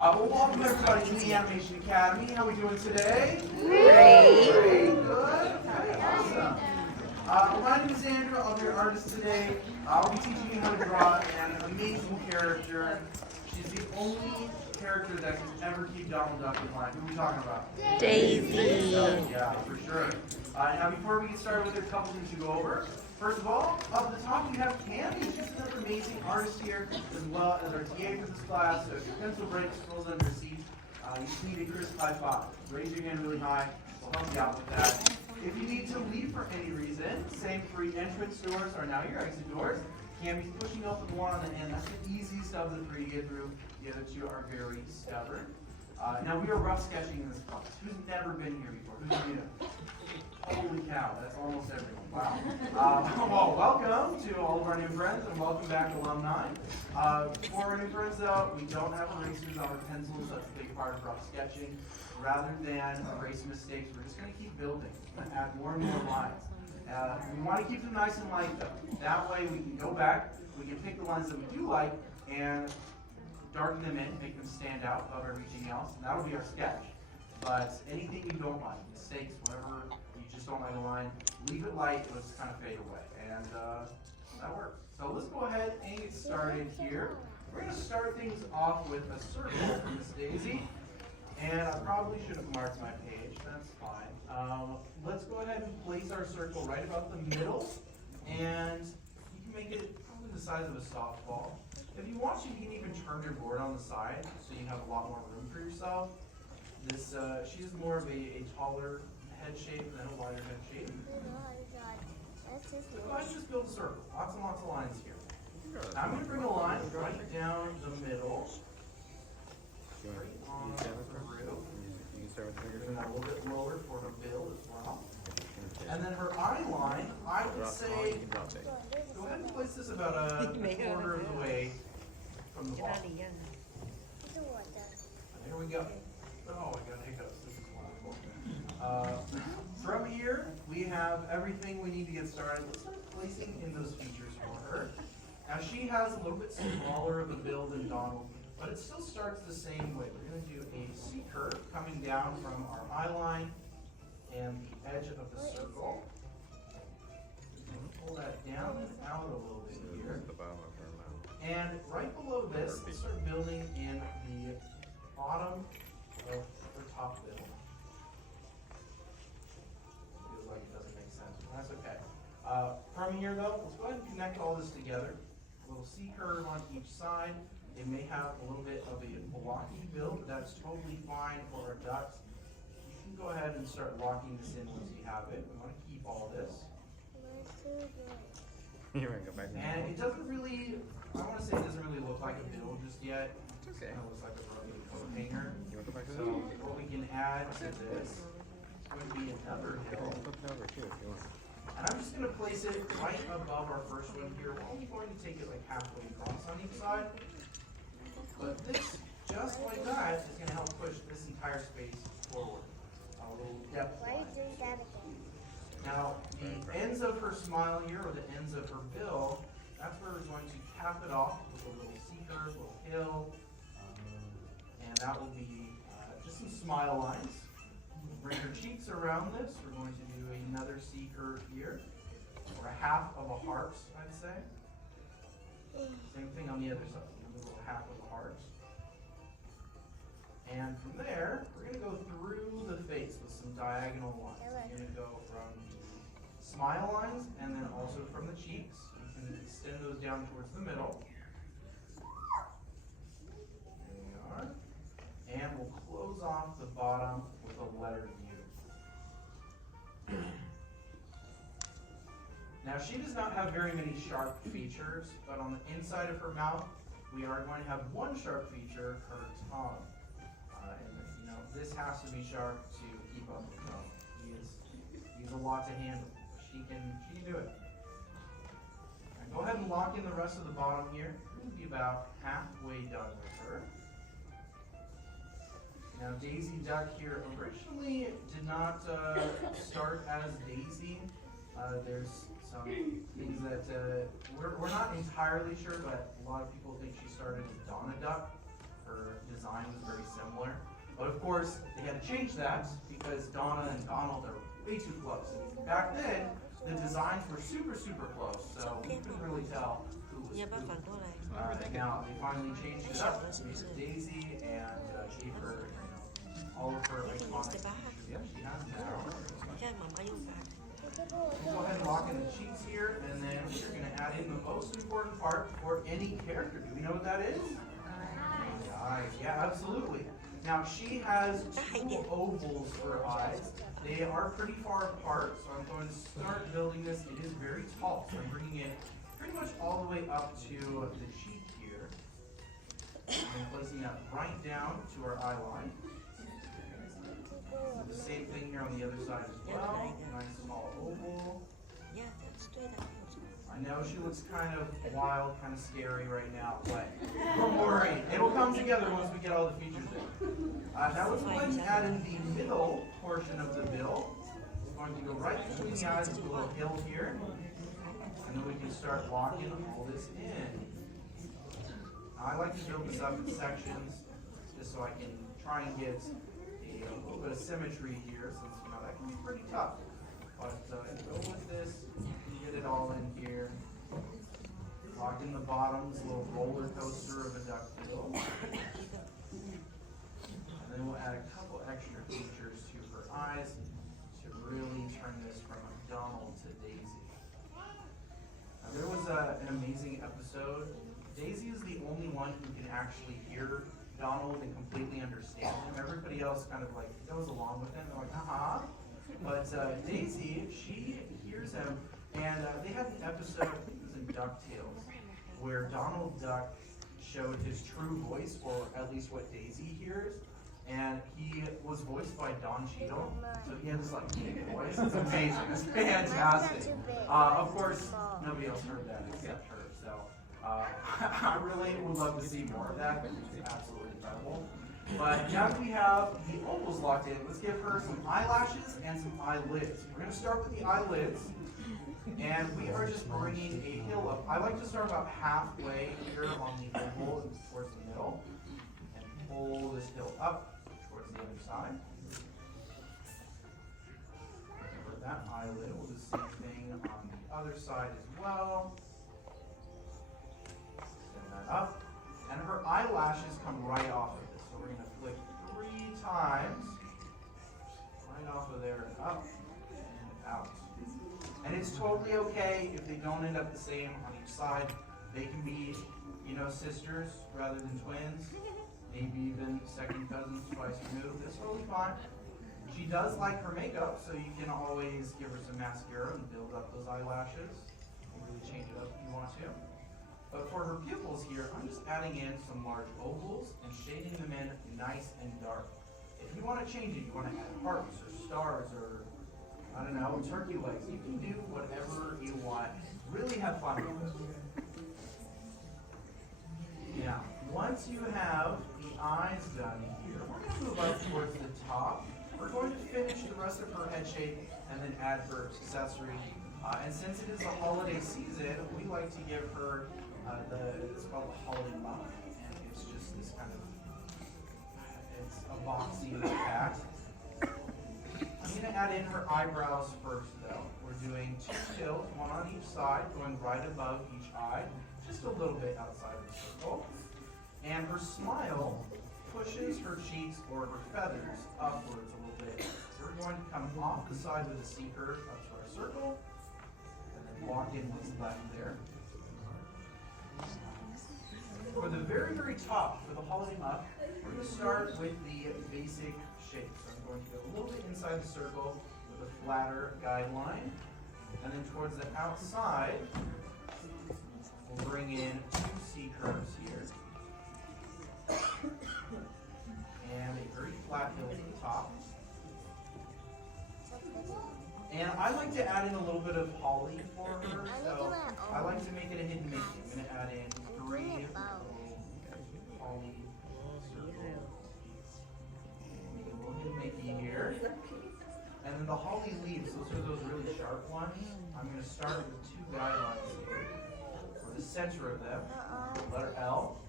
Well, welcome everybody to the Animation Academy. How are we doing today? Great. Good. Okay, awesome. My name is Andrew. I'll be your artist today. I'll be teaching you how to draw an amazing character. She's the only character that can ever keep Donald Duck in line. Who are we talking about? Daisy. Yeah, for sure. Now, before we get started with it, a couple things to go over. First of all, up at the top we have Candy. She's another amazing artist here, as well as our TA for this class. So if your pencil breaks, rolls under your seat, you just need a crisp high five. Raise your hand really high. We'll help you out with that. If you need to leave for any reason, same three entrance doors are now your exit doors. Cammy's pushing open the one on the end. That's the easiest of the three to get through. The other two are very stubborn. Now we are rough sketching in this class. Who's never been here before? Who's new? Holy cow, that's almost everyone. Wow. Well, welcome to all of our new friends, and welcome back, alumni. For our new friends, though, we don't have erasers on our pencils. That's a big part of rough sketching. Rather than erase mistakes, we're just going to keep building, add more and more lines. We want to keep them nice and light, though. That way we can go back, we can pick the lines that we do like, and darken them in, make them stand out above everything else, and that'll be our sketch. But anything you don't like, mistakes, whatever you just don't like a line, leave it light, it'll just kind of fade away. And that works. So let's go ahead and get started here. We're going to start things off with a circle for Miss Daisy. And I probably should have marked my page, that's fine. Let's go ahead and place our circle right about the middle. And you can make it probably the size of a softball. If you want to, you can even turn your board on the side so you have a lot more room for yourself. This she's more of a taller head shape than a wider head shape. So go ahead and just build a circle. Lots and lots of lines here. Now I'm going to bring a line right down the middle. Right on through. Bring that a little bit lower for her bill as well. And then her eye line, I would say, go ahead and place this about a quarter of the way from the bottom. There we go. Oh, I got hiccups. This is wonderful. From here, we have everything we need to get started. Let's start placing in those features for her. Now, she has a little bit smaller of a build than Donald, but it still starts the same way. We're going to do a C curve coming down from our eye line and the edge of the circle. Pull that down and out a little bit here. And right below this, let's start building in the bottom of the top bill. Feels like it doesn't make sense, but that's okay. From here though, let's go ahead and connect all this together. A little C curve on each side. It may have a little bit of a blocky build, but that's totally fine for our ducks. You can go ahead and start locking this in once you have it. We want to keep all this. And it doesn't really, I want to say it doesn't really look like a build just yet. It kind of looks like a rugged coat hanger. So what we can add to this would be another hill. And I'm just going to place it right above our first one here. We're only going to take it like halfway across on each side. But this, just like that, is going to help push this entire space forward. A little depth. Why are you doing that again? Now, the ends of her smile here, or the ends of her bill, that's where we're going to cap it off with a little C curve, a little hill. And that will be just some smile lines. Bring her cheeks around this. We're going to do another C curve here, or a half of a heart, I'd say. Same thing on the other side, a little half of a heart. And from there, we're going to go through the face with some diagonal lines. We're going to go from the smile lines and then also from the cheeks. You can extend those down towards the middle. There we are. And we'll close off the bottom with a letter U. Now, she does not have very many sharp features, but on the inside of her mouth, we are going to have one sharp feature, her tongue. This has to be sharp to keep up with him. He's a lot to handle. She can do it. Right, go ahead and lock in the rest of the bottom here. We'll be about halfway done with her. Now Daisy Duck here originally did not start as Daisy. There's some things that we're not entirely sure, but a lot of people think she started as Donna Duck. Her her design was very similar. But of course, they had to change that because Donna and Donald are way too close. Back then, the designs were super, super close, so you couldn't really tell who was who. And now they finally changed it up, made it Daisy, and gave her all of her iconic features. Yep, she has now. We'll go ahead and lock in the cheeks here, and then we're going to add in the most important part for any character. Do we know what that is? The eyes. Yeah, absolutely. Now, she has two ovals for eyes. They are pretty far apart, so I'm going to start building this. It is very tall, so I'm bringing it pretty much all the way up to the cheek here. And placing that right down to her eye line. So the same thing here on the other side as well. Nice small oval. I know she looks kind of wild, kind of scary right now, but don't worry. It'll come together once we get all the features in. Now let's go ahead and add in the middle portion of the bill. It's going to go right between the eyes with a little hill here. And then we can start locking all this in. Now, I like to build this up in sections just so I can try and get a little bit of symmetry here, since that can be pretty tough. But go with this, get it all in here. Lock in the bottoms, a little roller coaster of a duck bill. And then we'll add a couple extra features to her eyes to really turn this from Donald to Daisy. Now, there was an amazing episode. Daisy is the only one who can actually hear Donald and completely understand him. Everybody else kind of like goes along with him. They're like, haha. But Daisy, she hears him, and they had an episode, I think it was in DuckTales, where Donald Duck showed his true voice, or at least what Daisy hears, and he was voiced by Don Cheadle. So he had this like big voice. It's amazing. It's fantastic. Of course, nobody else heard that except her. So I really would love to see more of that. It's absolutely incredible. But now that we have the ovals locked in, let's give her some eyelashes and some eyelids. We're going to start with the eyelids, and we are just bringing a hill up. I like to start about halfway here on the oval towards the middle, and pull this hill up towards the other side. For that eyelid, we'll do the same thing on the other side as well. Send that up. And her eyelashes come right off of this. So we're going to flick 3 times. Right off of there and up and out. And it's totally okay if they don't end up the same on each side. They can be, sisters rather than twins. Maybe even second cousins twice removed. That's totally fine. She does like her makeup, so you can always give her some mascara and build up those eyelashes. And really change it up if you want to. But for her pupils here, I'm just adding in some large ovals and shading them in nice and dark. If you want to change it, you want to add hearts or stars or, I don't know, turkey legs. You can do whatever you want. Really have fun with it. Now, once you have the eyes done here, we're going to move up towards the top. We're going to finish the rest of her head shape and then add her accessory. And since it is the holiday season, we like to give her it's called the holiday muff, and it's just this kind of, it's a boxy hat. I'm going to add in her eyebrows first, though. We're doing 2 tilts, 1 on each side, going right above each eye, just a little bit outside of the circle. And her smile pushes her cheeks or her feathers upwards a little bit. So we're going to come off the side with a C curve up to our circle, and then lock in what's left there. For the very, very top, for the holiday muff, we're going to start with the basic shape. So I'm going to go a little bit inside the circle with a flatter guideline. And then towards the outside, we'll bring in 2 C curves here. And a very flat hill to the top. And I like to add in a little bit of holly for her, so I like to make it a hidden Mickey. I'm going to add in 3 holly circles. Make a little hidden Mickey here. And then the holly leaves, those are those really sharp ones. I'm going to start with 2 guidelines here. For the center of them, letter L.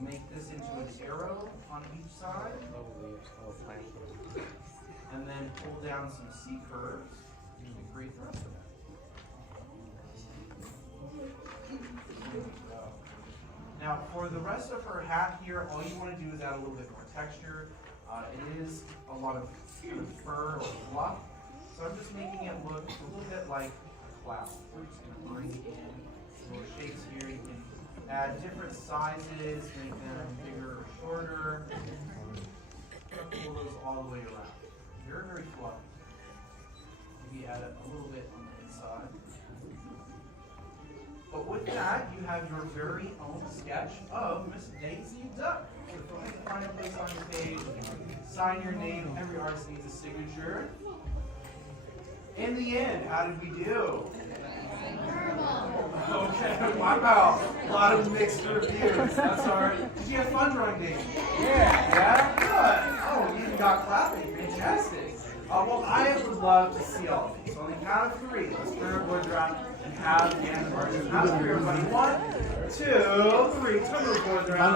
We'll make this into an arrow on each side. And then pull down some C curves and create the rest of it. Now, for the rest of her hat here, all you want to do is add a little bit more texture. It is a lot of kind of fur or fluff, so I'm just making it look a little bit like a cloud. We're just going to bring in little shapes here. You can add different sizes, make them bigger or shorter. Pull those all the way around. Very, very fluffy. Maybe add a little bit on the inside. But with that, you have your very own sketch of Miss Daisy Duck. So go ahead and find a place on your page, sign your name. Every artist needs a signature. In the end, how did we do? Okay, wow. A lot of mixed reviews. That's all right. Did you have fun drawing, Daisy? Yeah, good. Oh, you even got clapping. Fantastic. Well, I would love to see all of these. So on the count of 3, let's turn our boards around and have the end of our count of 3, everybody. 1, 2, 3. Turn those boards around.